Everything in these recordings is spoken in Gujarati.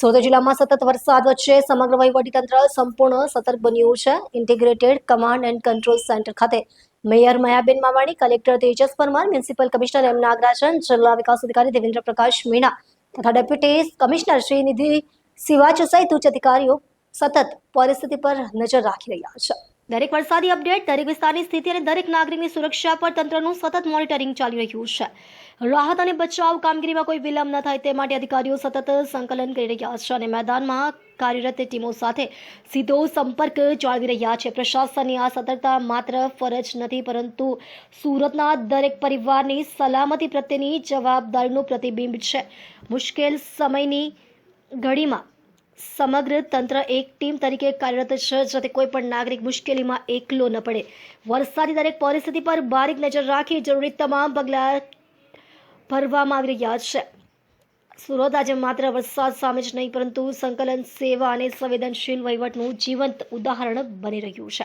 સુરત જિલ્લામાં સતત વરસાદ વચ્ચે સમગ્ર વહીવટીતંત્ર સંપૂર્ણ સતર્ક બન્યું છે. Integrated command and control centre ખાતે mayor Mayaben Mavani, collector Tejas Parmar, municipal commissioner M Nagarajan, જિલ્લા વિકાસ અધિકારી દેવેન્દ્ર પ્રકાશ મીણા તથા ડેપ્યુટી કમિશનર શ્રી નિધિ સિવાચ સહિત ઉચ્ચ અધિકારીઓ સતત પરિસ્થિતિ પર નજર રાખી રહ્યા છે. દરેક વરસાદી અપડેટ, દરેક વિસ્તારની સ્થિતિ અને દરેક નાગરિકની સુરક્ષા પર તંત્રનું સતત મોનિટરિંગ ચાલી રહ્યું છે. રાહત અને બચાવ કામગીરીમાં કોઈ વિલંબ ન થાય તે માટે અધિકારીઓ સતત સંકલન કરી રહ્યા છે અને મેદાનમાં કાર્યરત ટીમો સાથે સીધો સંપર્ક જાળવી રહ્યા છે. પ્રશાસનની આ સતર્કતા માત્ર ફરજ નથી, પરંતુ સુરતના દરેક પરિવારની સલામતી પ્રત્યેની જવાબદારીનું પ્રતિબિંબ છે. મુશ્કેલ સમયની ઘડીમાં સમગ્ર તંત્ર એક ટીમ તરીકે કાર્યરત છે, જેથી કોઈ પણ નાગરિક મુશ્કેલીમાં એકલો ન પડે. વરસાદની દરેક પરિસ્થિતિ પર બારીક નજર રાખી જરૂરી તમામ પગલાં ભરવામાં આવી રહ્યા છે. સુરત આજે માત્ર વરસાદ સામે જ નહીં, પરંતુ સંકલન, સેવા અને સંવેદનશીલ વહીવટનું જીવંત ઉદાહરણ બની રહ્યું છે.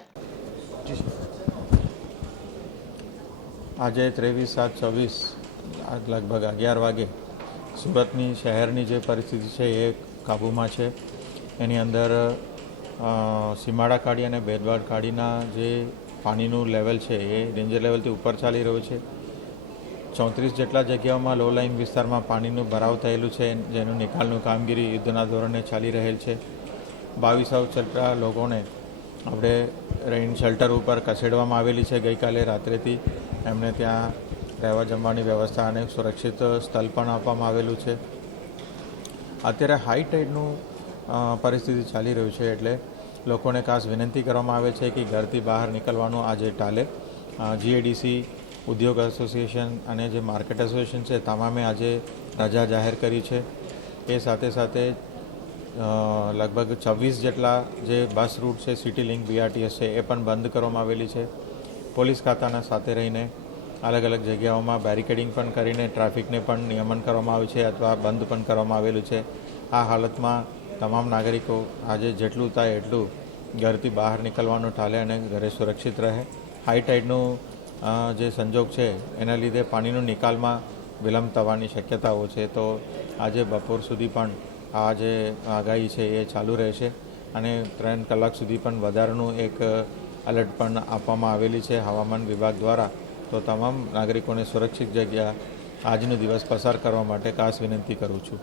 આજે 23/7/24 લગભગ 11 વાગે સુરતની શહેરની જે પરિસ્થિતિ છે એ કાબૂમાં છે. એની અંદર સીમાડા ખાડી અને બેદવાડ ખાડીના જે પાણીનું લેવલ છે એ ડેન્જર લેવલથી ઉપર ચાલી રહ્યું છે. 34 જેટલા જગ્યાઓમાં લો લાઇન વિસ્તારમાં પાણીનું ભરાવ થયેલું છે, જેનું નિકાલનું કામગીરી યુદ્ધના ધોરણે ચાલી રહેલ છે. 2200 જેટલા લોકોને આપણે રેઇન શેલ્ટર ઉપર ખસેડવામાં આવેલી છે. ગઈકાલે રાત્રેથી એમને ત્યાં રહેવા જમવાની વ્યવસ્થા અને સુરક્ષિત સ્થળ પણ આપવામાં આવેલું છે. અત્યારે હાઈ ટાઈડનું પરિસ્થિતિ ચાલી રહ્યું છે, એટલે લોકોને ખાસ વિનંતી કરવામાં આવે છે કે ઘરથી બહાર નીકળવાનું આજે ટાળે. GADC, ઉદ્યોગ એસોસિએશન અને જે માર્કેટ એસોસિએશન છે તમામે આજે રજા જાહેર કરી છે. એ સાથે સાથે લગભગ 26 જેટલા જે બસ રૂટ છે, સિટી લિંક BRTS છે, એ પણ બંધ કરવામાં આવેલી છે. પોલીસ ખાતાના સાથે રહીને અલગ અલગ જગ્યાઓમાં બેરિકેડિંગ પણ કરીને ટ્રાફિકને પણ નિયમન કરવામાં આવ્યું છે અથવા બંધ પણ કરવામાં આવેલું છે. આ હાલતમાં તમામ નાગરિકો આજે જેટલું થાય એટલું ઘરથી બહાર નીકળવાનું ટાળે અને ઘરે સુરક્ષિત રહે. હાઈ ટાઈડનું જે સંજોગ છે એના લીધે પાણીનું નિકાલમાં વિલંબ થવાની શક્યતાઓ છે. તો આજે બપોર સુધી પણ આ જે આગાહી છે એ ચાલુ રહેશે અને 3 કલાક સુધી પણ વધારાનું એક એલર્ટ પણ આપવામાં આવેલી છે હવામાન વિભાગ દ્વારા. તો તમામ નાગરિકોને સુરક્ષિત જગ્યા આજનો દિવસ પસાર કરવા માટે ખાસ વિનંતી કરું છું.